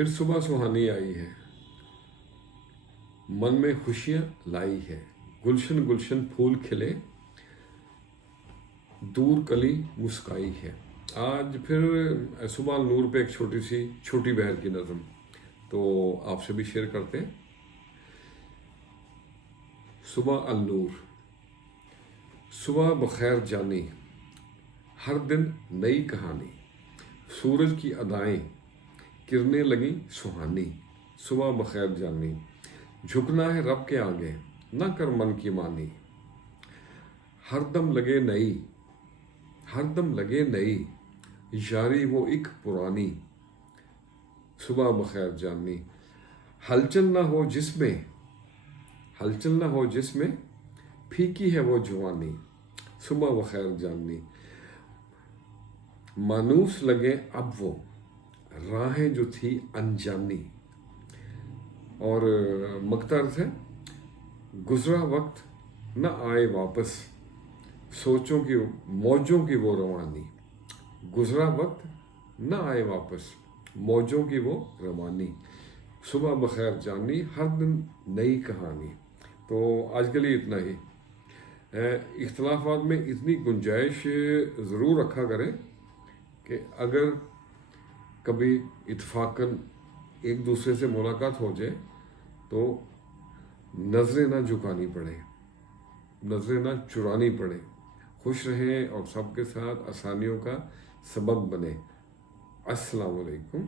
پھر صبح سہانی آئی ہے، من میں خوشیاں لائی ہے، گلشن گلشن پھول کھلے، دور کلی مسکائی ہے۔ آج پھر صبح نور پہ ایک چھوٹی سی چھوٹی بہر کی نظم تو آپ سے بھی شیئر کرتے ہیں۔ صبح النور، صبح بخیر جانی، ہر دن نئی کہانی، سورج کی ادائیں کرنے لگیں سہانی، صبح بخیر جانی، جھکنا ہے رب کے آگے نہ کر من کی مانی، ہر دم لگے نئی، ہر دم لگے نئی، یاری وہ ایک پرانی، صبح بخیر جانی، ہلچل نہ ہو جس میں، ہلچل نہ ہو جس میں، پھیکی ہے وہ جوانی، صبح بخیر جانی، مانوس لگے اب وہ راہیں جو تھی انجانی۔ اور مقترض ہے، گزرا وقت نہ آئے واپس، سوچوں کی موجوں کی وہ روانی، گزرا وقت نہ آئے واپس، موجوں کی وہ روانی، صبح بخیر جانی، ہر دن نئی کہانی۔ تو آج کے لیے اتنا ہی۔ اختلافات میں اتنی گنجائش ضرور رکھا کریں کہ اگر کبھی اتفاقاً ایک دوسرے سے ملاقات ہو جائے تو نظریں نہ جھکانی پڑے، نظریں نہ چرانی پڑے، خوش رہیں اور سب کے ساتھ آسانیوں کا سبب بنے۔ السلام علیکم۔